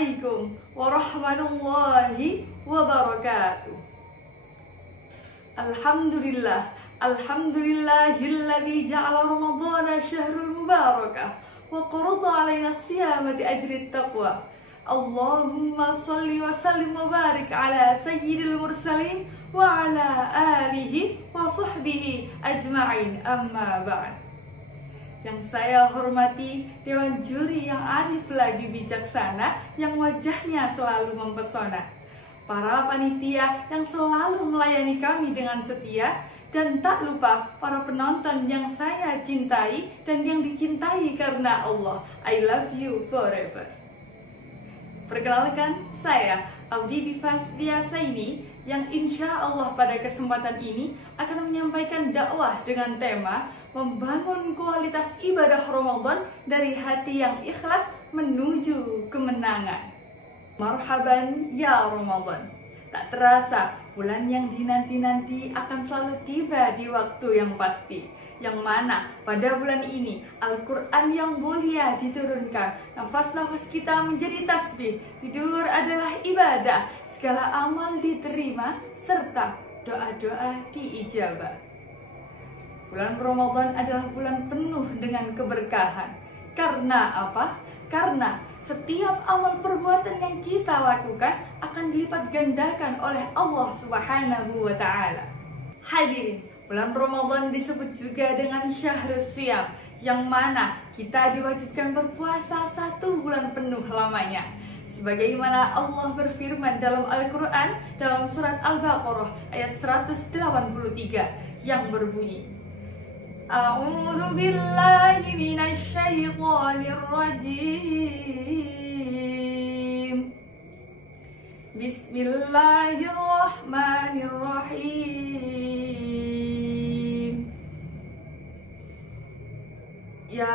Assalamualaikum warahmatullahi wabarakatuh. Alhamdulillahilladzi ja'ala Ramadhana syahrul mubarakah wa qarada 'alaina as-siyama li ajri at-taqwa. Allahumma shalli wa sallim wa barik ala sayyidil mursalin wa ala alihi wa sahbihi ajma'in, amma ba'd. Yang saya hormati Dewan Juri yang arif lagi bijaksana, yang wajahnya selalu mempesona, para panitia yang selalu melayani kami dengan setia, dan tak lupa para penonton yang saya cintai dan yang dicintai karena Allah. I love you forever. Perkenalkan, saya Audi Divas biasa ini yang insya Allah pada kesempatan ini akan menyampaikan dakwah dengan tema membangun kualitas ibadah Ramadan dari hati yang ikhlas menuju kemenangan. Marhaban ya Ramadan. Tak terasa bulan yang dinanti-nanti akan selalu tiba di waktu yang pasti, yang mana pada bulan ini Al-Quran yang mulia diturunkan, nafas-nafas kita menjadi tasbih, tidur adalah ibadah, segala amal diterima, serta doa-doa diijabah. Bulan Ramadan adalah bulan penuh dengan keberkahan. Karena apa? Karena setiap amal perbuatan yang kita lakukan akan dilipat gandakan oleh Allah Subhanahu wa Ta'ala. Hadirin, bulan Ramadan disebut juga dengan Syahrus Shiyam, yang mana kita diwajibkan berpuasa 1 bulan penuh lamanya. Sebagaimana Allah berfirman dalam Al-Quran dalam surat Al-Baqarah ayat 183 yang berbunyi, A'udzu billahi minasy syaithanir rajim. Bismillahirrahmanirrahim. Ya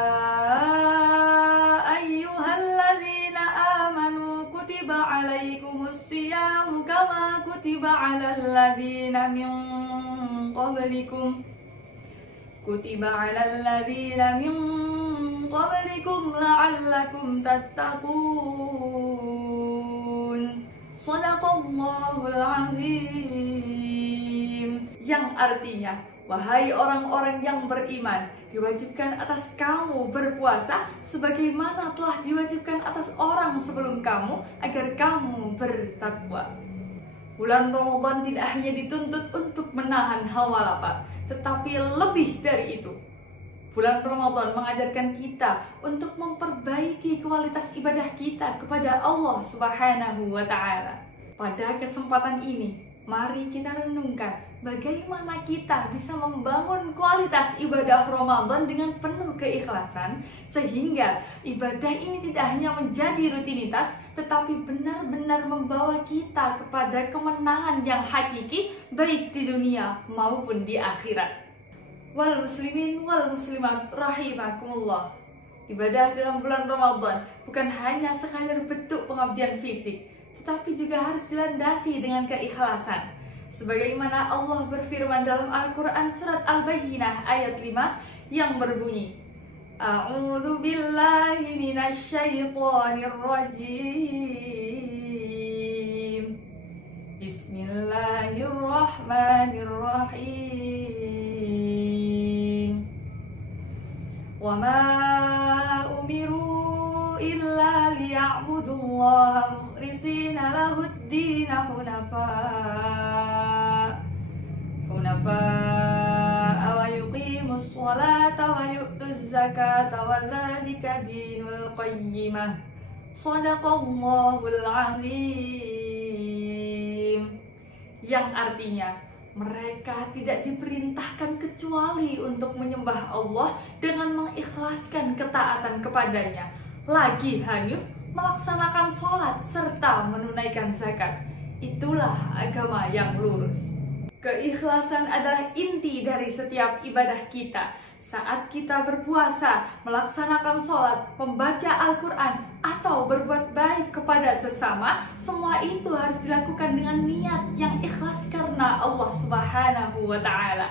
ayyuhalladzina amanu kutiba 'alaikumus shiyam kama kutiba 'alal ladzina min qablikum la'allakum tattaqun. Shadaqallahul azim. Yang artinya, wahai orang-orang yang beriman, diwajibkan atas kamu berpuasa sebagaimana telah diwajibkan atas orang sebelum kamu agar kamu bertakwa. Bulan Ramadan tidak hanya dituntut untuk menahan hawa lapar, tetapi lebih dari itu. Bulan Ramadan mengajarkan kita untuk memperbaiki kualitas ibadah kita kepada Allah Subhanahu wa Ta'ala. Pada kesempatan ini, mari kita renungkan bagaimana kita bisa membangun kualitas ibadah Ramadan dengan penuh keikhlasan, sehingga ibadah ini tidak hanya menjadi rutinitas, tetapi benar-benar membawa kita kepada kemenangan yang hakiki, baik di dunia maupun di akhirat. Wal muslimin wal muslimat rahimakumullah. Ibadah dalam bulan Ramadan bukan hanya sekadar bentuk pengabdian fisik, tetapi juga harus dilandasi dengan keikhlasan. Sebagaimana Allah berfirman dalam Al-Quran surat Al-Bayyinah ayat 5 yang berbunyi, A'udzu billahi minasy syaithanir rajim. Bismillahirrahmanirrahim. Wa ma umiru illa liya'budullaha mukhlishina lahud-din hunafa wa yuqimus sholata wa yu'tuz zakata wa dzalika dinul qayyimah. Shadaqallahul azim. Yang artinya, mereka tidak diperintahkan kecuali untuk menyembah Allah dengan mengikhlaskan ketaatan kepadanya, lagi hanif melaksanakan sholat serta menunaikan zakat. Itulah agama yang lurus. Keikhlasan adalah inti dari setiap ibadah kita. Saat kita berpuasa, melaksanakan sholat, membaca Al-Quran, atau berbuat baik kepada sesama, semua itu harus dilakukan dengan niat yang ikhlas karena Allah Subhanahu wa Ta'ala.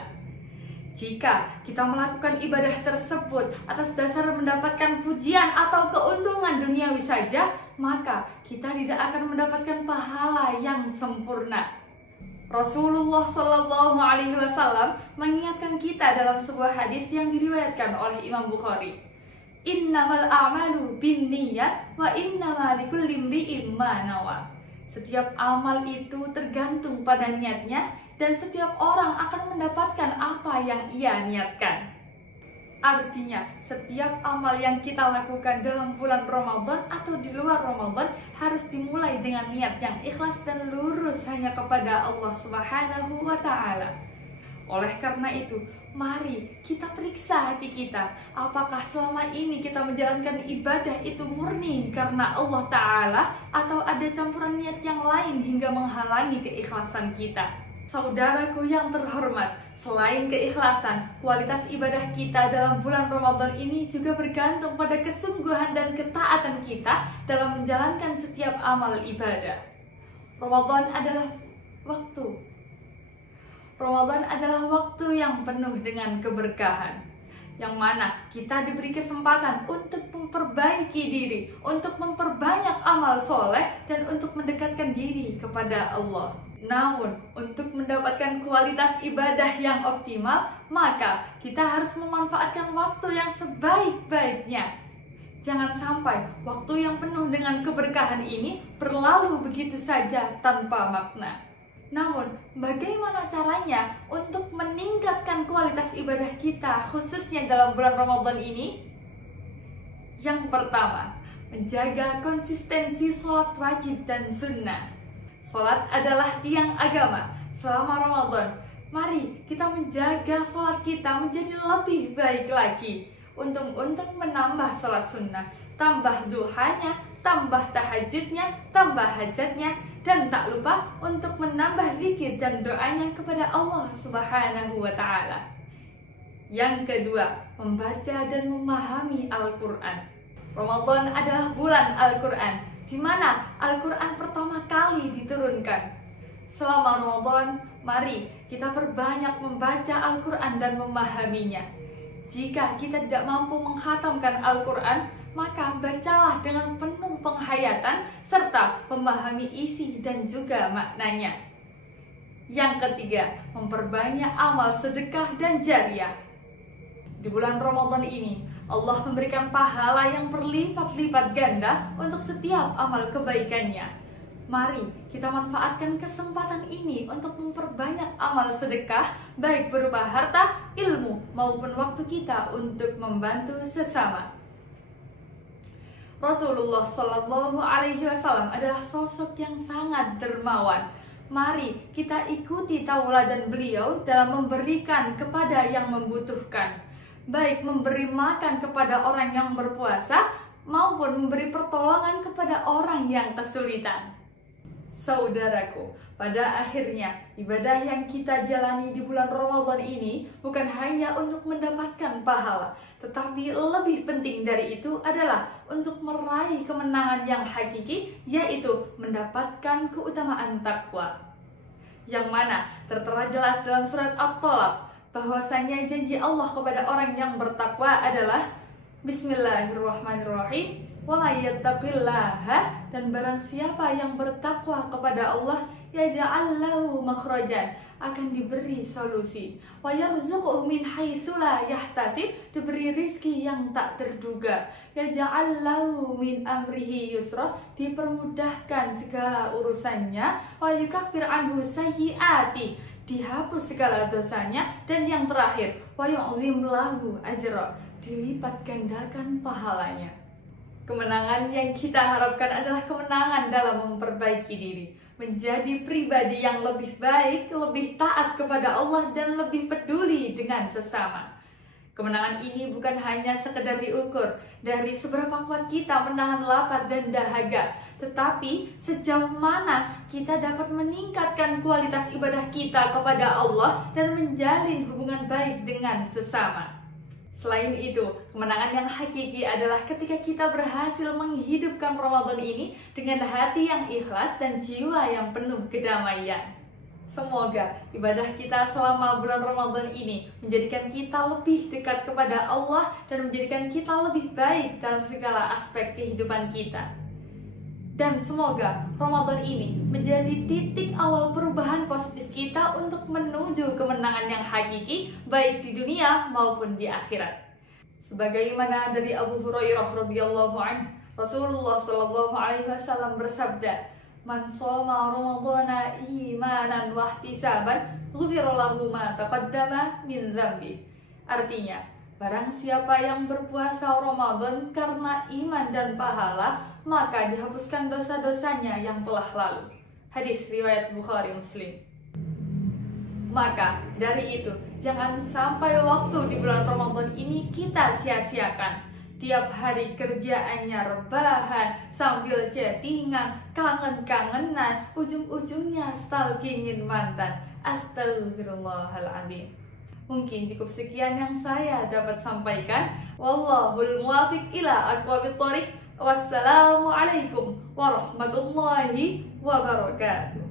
Jika kita melakukan ibadah tersebut atas dasar mendapatkan pujian atau keuntungan duniawi saja, maka kita tidak akan mendapatkan pahala yang sempurna. Rasulullah Shallallahu Alaihi Wasallam mengingatkan kita dalam sebuah hadis yang diriwayatkan oleh Imam Bukhari. Innamal a'malu binniyat wa innamal likulli imri'in ma nawa. Setiap amal itu tergantung pada niatnya dan setiap orang akan mendapatkan apa yang ia niatkan. Artinya, setiap amal yang kita lakukan dalam bulan Ramadan atau di luar Ramadan harus dimulai dengan niat yang ikhlas dan lurus hanya kepada Allah Subhanahu wa Ta'ala. Oleh karena itu, mari kita periksa hati kita, apakah selama ini kita menjalankan ibadah itu murni karena Allah Ta'ala atau ada campuran niat yang lain hingga menghalangi keikhlasan kita. Saudaraku yang terhormat, selain keikhlasan, kualitas ibadah kita dalam bulan Ramadan ini juga bergantung pada kesungguhan dan ketaatan kita dalam menjalankan setiap amal ibadah. Ramadan adalah waktu yang penuh dengan keberkahan, yang mana kita diberi kesempatan untuk memperbaiki diri, untuk memperbanyak amal soleh, dan untuk mendekatkan diri kepada Allah. Namun, untuk mendapatkan kualitas ibadah yang optimal, maka kita harus memanfaatkan waktu yang sebaik-baiknya. Jangan sampai waktu yang penuh dengan keberkahan ini berlalu begitu saja tanpa makna. Namun, bagaimana caranya untuk meningkatkan kualitas ibadah kita, khususnya dalam bulan Ramadan ini? Yang pertama, menjaga konsistensi sholat wajib dan sunnah. Sholat adalah tiang agama. Selama Ramadan, mari kita menjaga sholat kita menjadi lebih baik lagi. Untuk menambah sholat sunnah, tambah duhanya, tambah tahajudnya, tambah hajatnya, dan tak lupa untuk menambah zikir dan doanya kepada Allah Subhanahu wa Ta'ala. Yang kedua, membaca dan memahami Al-Quran. Ramadan adalah bulan Al-Quran, di mana Al-Quran pertama kali diturunkan. Selama Ramadan, mari kita perbanyak membaca Al-Quran dan memahaminya. Jika kita tidak mampu menghatamkan Al-Quran, maka bacalah dengan penuh penghayatan serta memahami isi dan juga maknanya. Yang ketiga, memperbanyak amal sedekah dan jariah. Di bulan Ramadan ini, Allah memberikan pahala yang berlipat-lipat ganda untuk setiap amal kebaikannya. Mari kita manfaatkan kesempatan ini untuk memperbanyak amal sedekah, baik berupa harta, ilmu, maupun waktu kita untuk membantu sesama. Rasulullah Shallallahu Alaihi Wasallam adalah sosok yang sangat dermawan. Mari kita ikuti tauladan beliau dalam memberikan kepada yang membutuhkan, baik memberi makan kepada orang yang berpuasa maupun memberi pertolongan kepada orang yang kesulitan. Saudaraku, pada akhirnya ibadah yang kita jalani di bulan Ramadan ini bukan hanya untuk mendapatkan pahala, tetapi lebih penting dari itu adalah untuk meraih kemenangan yang hakiki, yaitu mendapatkan keutamaan takwa. Yang mana tertera jelas dalam surat At-Tolaq bahwasanya janji Allah kepada orang yang bertakwa adalah Bismillahirrahmanirrahim, wa may yattaqillaha, dan barang siapa yang bertakwa kepada Allah yaj'al lahu makhrajan, akan diberi solusi, wa yarzuquhu min haitsu la yahtasib, diberi rizki yang tak terduga, yaj'al lahu min amrihi yusra, dipermudahkan segala urusannya, wa yukaffir anhu sayyiati, dihapus segala dosanya, dan yang terakhir wa yu'zim lahu ajra, dilipat gandakan pahalanya. Kemenangan yang kita harapkan adalah kemenangan dalam memperbaiki diri, menjadi pribadi yang lebih baik, lebih taat kepada Allah, dan lebih peduli dengan sesama. Kemenangan ini bukan hanya sekedar diukur dari seberapa kuat kita menahan lapar dan dahaga, tetapi sejauh mana kita dapat meningkatkan kualitas ibadah kita kepada Allah dan menjalin hubungan baik dengan sesama. Selain itu, kemenangan yang hakiki adalah ketika kita berhasil menghidupkan Ramadan ini dengan hati yang ikhlas dan jiwa yang penuh kedamaian. Semoga ibadah kita selama bulan Ramadan ini menjadikan kita lebih dekat kepada Allah dan menjadikan kita lebih baik dalam segala aspek kehidupan kita. Dan semoga Ramadan ini menjadi titik awal perubahan positif kita untuk menuju kemenangan yang hakiki, baik di dunia maupun di akhirat. Sebagaimana dari Abu Hurairah radhiyallahu anhu, Rasulullah shallallahu alaihi wasallam bersabda, "Man shoma Ramadhana imanan wa ihtisaban, ghufira lahu ma taqaddama min dzambi." Artinya, barang siapa yang berpuasa Ramadan karena iman dan pahala, maka dihapuskan dosa-dosanya yang telah lalu. Hadis riwayat Bukhari Muslim. Maka dari itu, jangan sampai waktu di bulan Ramadan ini kita sia-siakan. Tiap hari kerjaannya rebahan, sambil chattingan, kangen-kangenan, ujung-ujungnya stalkingin mantan. Astagfirullahaladzim. Mungkin cukup sekian yang saya dapat sampaikan. Wallahul muwafiq ila aqwamit thoriq. Wassalamualaikum warahmatullahi wabarakatuh.